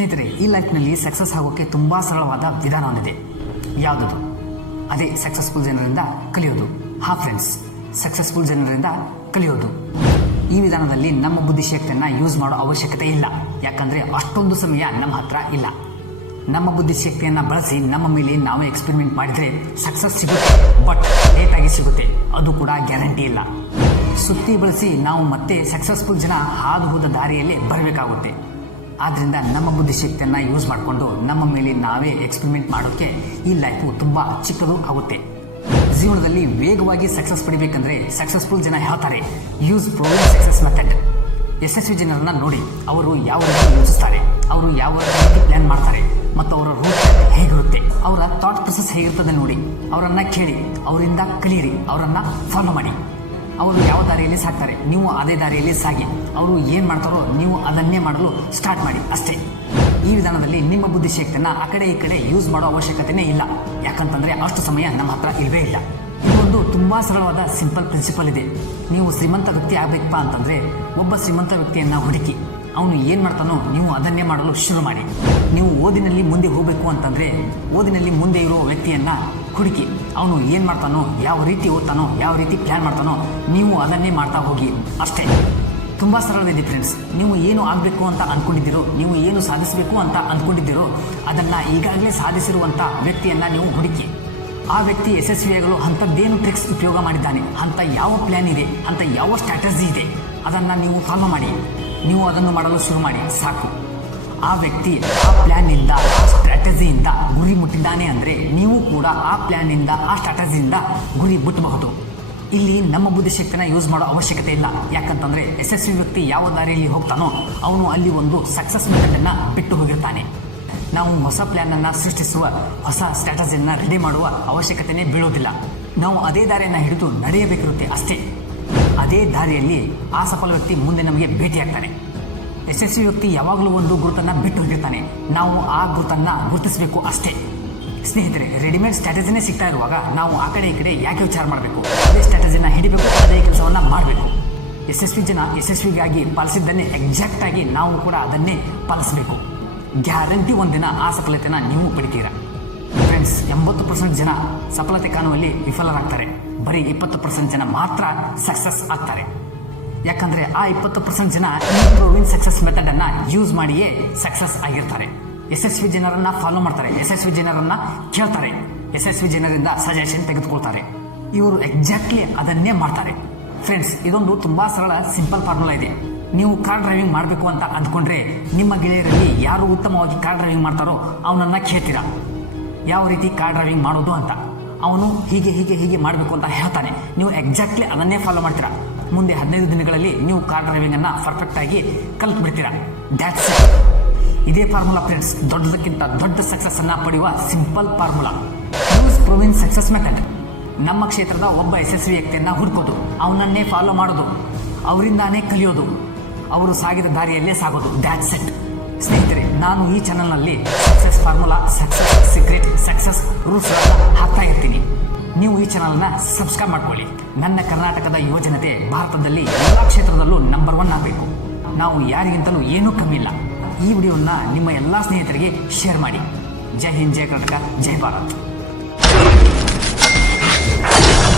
ಸ್ನೇಹಿತರೆ, ಈ ಲೈಫ್ನಲ್ಲಿ ಸಕ್ಸಸ್ ಆಗೋಕ್ಕೆ ತುಂಬ ಸರಳವಾದ ವಿಧಾನ ಹೊಂದಿದೆ. ಯಾವುದದು? ಅದೇ ಸಕ್ಸಸ್ಫುಲ್ ಜನರಿಂದ ಕಲಿಯೋದು. ಫ್ರೆಂಡ್ಸ್, ಸಕ್ಸಸ್ಫುಲ್ ಜನರಿಂದ ಕಲಿಯೋದು. ಈ ವಿಧಾನದಲ್ಲಿ ನಮ್ಮ ಬುದ್ಧಿಶಕ್ತಿಯನ್ನು ಯೂಸ್ ಮಾಡೋ ಅವಶ್ಯಕತೆ ಇಲ್ಲ. ಯಾಕಂದರೆ ಅಷ್ಟೊಂದು ಸಮಯ ನಮ್ಮ ಹತ್ರ ಇಲ್ಲ. ನಮ್ಮ ಬುದ್ಧಿಶಕ್ತಿಯನ್ನು ಬಳಸಿ ನಮ್ಮ ಮೇಲೆ ನಾವೇ ಎಕ್ಸ್ಪೆರಿಮೆಂಟ್ ಮಾಡಿದರೆ ಸಕ್ಸಸ್ ಸಿಗುತ್ತೆ. ಬಟ್ ಲೇಟಾಗಿ ಸಿಗುತ್ತೆ. ಅದು ಕೂಡ ಗ್ಯಾರಂಟಿ ಇಲ್ಲ. ಸುತ್ತಿ ಬಳಸಿ ನಾವು ಮತ್ತೆ ಸಕ್ಸಸ್ಫುಲ್ ಜನ ಹಾದು ಹೋದ ದಾರಿಯಲ್ಲೇ ಬರಬೇಕಾಗುತ್ತೆ. ಆದ್ದರಿಂದ ನಮ್ಮ ಬುದ್ಧಿಶಕ್ತಿಯನ್ನು ಯೂಸ್ ಮಾಡಿಕೊಂಡು ನಮ್ಮ ಮೇಲೆ ನಾವೇ ಎಕ್ಸ್ಪೆರಿಮೆಂಟ್ ಮಾಡೋಕ್ಕೆ ಈ ಲೈಫು ತುಂಬ ಚಿಕ್ಕದು ಆಗುತ್ತೆ. ಜೀವನದಲ್ಲಿ ವೇಗವಾಗಿ ಸಕ್ಸಸ್ ಪಡಿಬೇಕಂದ್ರೆ ಸಕ್ಸಸ್ಫುಲ್ ಜನ ಹೇಳ್ತಾರೆ, ಯೂಸ್ ಪ್ರೂವನ್ ಸಕ್ಸಸ್ ಮೆಥಡ್. ಯಶಸ್ವಿ ಜನರನ್ನ ನೋಡಿ, ಅವರು ಯಾವ ರೀತಿ ಯೋಚಿಸ್ತಾರೆ, ಅವರು ಯಾವ ರೀತಿ ಪ್ಲಾನ್ ಮಾಡ್ತಾರೆ ಮತ್ತು ಅವರ ರೂಟ್ ಹೇಗಿರುತ್ತೆ, ಅವರ ಥಾಟ್ ಪ್ರೊಸೆಸ್ ಹೇಗಿರ್ತದೆ ನೋಡಿ. ಅವರನ್ನ ಕೇಳಿ, ಅವರಿಂದ ಕಲಿಯಿರಿ, ಅವರನ್ನ ಫಾಲೋ ಮಾಡಿ. ಅವರು ಯಾವ ದಾರಿಯಲ್ಲಿ ಸಾಕ್ತಾರೆ, ನೀವು ಅದೇ ದಾರಿಯಲ್ಲಿ ಸಾಗಿ. ಅವರು ಏನು ಮಾಡ್ತಾರೋ ನೀವು ಅದನ್ನೇ ಮಾಡಲು ಸ್ಟಾರ್ಟ್ ಮಾಡಿ ಅಷ್ಟೇ. ಈ ವಿಧಾನದಲ್ಲಿ ನಿಮ್ಮ ಬುದ್ಧಿಶಕ್ತಿಯನ್ನು ಆ ಕಡೆ ಈ ಕಡೆ ಯೂಸ್ ಮಾಡೋ ಅವಶ್ಯಕತೆನೇ ಇಲ್ಲ. ಯಾಕಂತಂದರೆ ಅಷ್ಟು ಸಮಯ ನಮ್ಮ ಹತ್ರ ಇಲ್ಲವೇ ಇಲ್ಲ. ಇದೊಂದು ತುಂಬ ಸರಳವಾದ ಸಿಂಪಲ್ ಪ್ರಿನ್ಸಿಪಲ್ ಇದೆ. ನೀವು ಶ್ರೀಮಂತ ವ್ಯಕ್ತಿ ಆಗಬೇಕಪ್ಪ ಅಂತಂದರೆ ಒಬ್ಬ ಶ್ರೀಮಂತ ವ್ಯಕ್ತಿಯನ್ನು ಹುಡುಕಿ ಅವನು ಏನು ಮಾಡ್ತಾನೋ ನೀವು ಅದನ್ನೇ ಮಾಡಲು ಶುರು ಮಾಡಿ. ನೀವು ಓದಿನಲ್ಲಿ ಮುಂದೆ ಹೋಗಬೇಕು ಅಂತಂದರೆ ಓದಿನಲ್ಲಿ ಮುಂದೆ ಇರೋ ವ್ಯಕ್ತಿಯನ್ನು ಹುಡುಕಿ ಅವನು ಏನು ಮಾಡ್ತಾನೋ, ಯಾವ ರೀತಿ ಓದ್ತಾನೋ, ಯಾವ ರೀತಿ ಪ್ಲ್ಯಾನ್ ಮಾಡ್ತಾನೋ ನೀವು ಅದನ್ನೇ ಮಾಡ್ತಾ ಹೋಗಿ ಅಷ್ಟೇ. ತುಂಬ ಸರಳವಿದೆ ಫ್ರೆಂಡ್ಸ್. ನೀವು ಏನು ಆಗಬೇಕು ಅಂತ ಅಂದ್ಕೊಂಡಿದ್ದೀರೋ, ನೀವು ಏನು ಸಾಧಿಸಬೇಕು ಅಂತ ಅಂದ್ಕೊಂಡಿದ್ದೀರೋ ಅದನ್ನು ಈಗಾಗಲೇ ಸಾಧಿಸಿರುವಂಥ ವ್ಯಕ್ತಿಯನ್ನು ನೀವು ಹುಡುಕಿ. ಆ ವ್ಯಕ್ತಿ ಯಶಸ್ವಿಯಾಗಲು ಅಂಥದ್ದೇನು ಟ್ರಿಕ್ಸ್ ಉಪಯೋಗ ಮಾಡಿದ್ದಾನೆ, ಅಂಥ ಯಾವ ಪ್ಲ್ಯಾನ್ ಇದೆ, ಅಂಥ ಯಾವ ಸ್ಟ್ರಾಟಜಿ ಇದೆ, ಅದನ್ನು ನೀವು ಫಾಲೋ ಮಾಡಿ. ನೀವು ಅದನ್ನು ಮಾಡಲು ಶುರು ಮಾಡಿ ಸಾಕು. ಆ ವ್ಯಕ್ತಿ ಆ ಪ್ಲ್ಯಾನ್ನಿಂದ, ಆ ಸ್ಟ್ರಾಟಜಿಯಿಂದ ಗುರಿ ಮುಟ್ಟಿದ್ದಾನೆ ಅಂದರೆ ನೀವು ಕೂಡ ಆ ಪ್ಲ್ಯಾನ್ನಿಂದ, ಆ ಸ್ಟ್ರಾಟಜಿಯಿಂದ ಗುರಿ ಮುಟ್ಟಬಹುದು. ಇಲ್ಲಿ ನಮ್ಮ ಬುದ್ಧಿಶಕ್ತಿನ ಯೂಸ್ ಮಾಡೋ ಅವಶ್ಯಕತೆ ಇಲ್ಲ. ಯಾಕಂತಂದರೆ ಯಶಸ್ವಿ ವ್ಯಕ್ತಿ ಯಾವ ದಾರಿಯಲ್ಲಿ ಹೋಗ್ತಾನೋ ಅವನು ಅಲ್ಲಿ ಒಂದು ಸಕ್ಸಸ್ ಮೆಥಡನ್ನು ಬಿಟ್ಟು ಹೋಗಿರ್ತಾನೆ. ನಾವು ಹೊಸ ಪ್ಲ್ಯಾನನ್ನು ಸೃಷ್ಟಿಸುವ, ಹೊಸ ಸ್ಟ್ರಾಟಜಿಯನ್ನು ರೆಡಿ ಮಾಡುವ ಅವಶ್ಯಕತೆಯೇ ಬೀಳೋದಿಲ್ಲ. ನಾವು ಅದೇ ದಾರಿಯನ್ನು ಹಿಡಿದು ನಡೆಯಬೇಕಿರುತ್ತೆ ಅಷ್ಟೇ. ಅದೇ ದಾರಿಯಲ್ಲಿ ಆ ಸಫಲ ವ್ಯಕ್ತಿ ಮುಂದೆ ನಮಗೆ ಭೇಟಿಯಾಗ್ತಾನೆ. ಯಶಸ್ವಿ ವ್ಯಕ್ತಿ ಯಾವಾಗಲೂ ಒಂದು ಗುರುತನ್ನು ಬಿಟ್ಟು ಹೋಗಿರ್ತಾನೆ. ನಾವು ಆ ಗುರುತನ್ನು ಗುರುತಿಸಬೇಕು ಅಷ್ಟೇ. ಸ್ನೇಹಿತರೆ, ರೆಡಿಮೇಡ್ ಸ್ಟ್ರಾಟಜಿನೇ ಸಿಗ್ತಾ ಇರುವಾಗ ನಾವು ಆ ಕಡೆ ಈ ಕಡೆ ಯಾಕೆ ವಿಚಾರ ಮಾಡಬೇಕು? ಅದೇ ಸ್ಟ್ರಾಟಜಿನ ಹಿಡಿಬೇಕು, ಅದೇ ಕೆಲಸವನ್ನು ಮಾಡಬೇಕು. ಯಶಸ್ವಿ ಜನ ಯಶಸ್ವಿಗಾಗಿ ಪಾಲಿಸಿದ್ದನ್ನೇ ಎಕ್ಸಾಕ್ಟಾಗಿ ನಾವು ಕೂಡ ಅದನ್ನೇ ಪಾಲಿಸಬೇಕು. ಗ್ಯಾರಂಟಿ ಒಂದಿನ ಆ ಸಫಲತೆನ ನೀವು ಪಡಿತೀರಾ. ಫ್ರೆಂಡ್ಸ್, 80% ಜನ ಸಫಲತೆ ಕಾಣುವಲ್ಲಿ ವಿಫಲರಾಗ್ತಾರೆ. ಬರೀ 20% ಜನ ಮಾತ್ರ ಸಕ್ಸಸ್ ಆಗ್ತಾರೆ. ಯಾಕಂದರೆ ಆ 20% ಜನ ಈ ಪ್ರೂವಿನ್ ಸಕ್ಸಸ್ ಮೆಥಡನ್ನು ಯೂಸ್ ಮಾಡಿಯೇ ಸಕ್ಸಸ್ ಆಗಿರ್ತಾರೆ. ಯಶಸ್ವಿ ಜನರನ್ನು ಫಾಲೋ ಮಾಡ್ತಾರೆ, ಯಶಸ್ವಿ ಜನರನ್ನು ಕೇಳ್ತಾರೆ, ಯಶಸ್ವಿ ಜನರಿಂದ ಸಜೆಷನ್ ತೆಗೆದುಕೊಳ್ತಾರೆ. ಇವರು ಎಕ್ಸಾಕ್ಟ್ಲಿ ಅದನ್ನೇ ಮಾಡ್ತಾರೆ. ಫ್ರೆಂಡ್ಸ್, ಇದೊಂದು ತುಂಬ ಸರಳ ಸಿಂಪಲ್ ಫಾರ್ಮುಲಾ ಇದೆ. ನೀವು ಕಾರ್ ಡ್ರೈವಿಂಗ್ ಮಾಡಬೇಕು ಅಂತ ಅಂದ್ಕೊಂಡ್ರೆ ನಿಮ್ಮ ಗೆಳೆಯರಲ್ಲಿ ಯಾರು ಉತ್ತಮವಾಗಿ ಕಾರ್ ಡ್ರೈವಿಂಗ್ ಮಾಡ್ತಾರೋ ಅವನನ್ನು ಕೇಳ್ತೀರಾ, ಯಾವ ರೀತಿ ಕಾರ್ ಡ್ರೈವಿಂಗ್ ಮಾಡೋದು ಅಂತ. ಅವನು ಹೀಗೆ ಹೀಗೆ ಹೀಗೆ ಮಾಡಬೇಕು ಅಂತ ಹೇಳ್ತಾನೆ. ನೀವು ಎಕ್ಸಾಕ್ಟ್ಲಿ ಅದನ್ನೇ ಫಾಲೋ ಮಾಡ್ತೀರಾ. ಮುಂದೆ 15 ದಿನಗಳಲ್ಲಿ ನೀವು ಕಾರ್ ಡ್ರೈವಿಂಗನ್ನು ಪರ್ಫೆಕ್ಟಾಗಿ ಕಲಿತ್ಬಿಡ್ತೀರಾ. That's it. ಇದೇ ಫಾರ್ಮುಲಾ ಫ್ರೆಂಡ್ಸ್, ದೊಡ್ಡದಕ್ಕಿಂತ ದೊಡ್ಡ ಸಕ್ಸಸ್ಸನ್ನು ಪಡೆಯುವ simple formula. Use proven success method. ನಮ್ಮ ಕ್ಷೇತ್ರದ ಒಬ್ಬ ಯಶಸ್ವಿ ವ್ಯಕ್ತಿಯನ್ನು ಹುಡುಕೋದು, ಅವನನ್ನೇ ಫಾಲೋ ಮಾಡೋದು, ಅವರಿಂದಾನೇ ಕಲಿಯೋದು, ಅವರು ಸಾಗಿದ ದಾರಿಯಲ್ಲೇ ಸಾಗೋದು. That's it. ಸ್ನೇಹಿತರೆ, ನಾನು ಈ ಚಾನಲ್ನಲ್ಲಿ success formula, success secret, success rules ಹಾಕ್ತಾ ಇರ್ತೀನಿ. ನೀವು ಈ ಚಾನಲ್ನ ಸಬ್ಸ್ಕ್ರೈಬ್ ಮಾಡ್ಕೊಳ್ಳಿ. ನನ್ನ ಕರ್ನಾಟಕದ ಯುವಜನತೆ ಭಾರತದಲ್ಲಿ ಎಲ್ಲ ಕ್ಷೇತ್ರದಲ್ಲೂ ನಂಬರ್ 1 ಆಗಬೇಕು. ನಾವು ಯಾರಿಗಿಂತಲೂ ಏನೂ ಕಮ್ಮಿ ಇಲ್ಲ. ಈ ವಿಡಿಯೋನ ನಿಮ್ಮ ಎಲ್ಲ ಸ್ನೇಹಿತರಿಗೆ ಶೇರ್ ಮಾಡಿ. ಜೈ ಹಿಂದ್, ಜೈ ಕರ್ನಾಟಕ, ಜೈ ಭಾರತ್.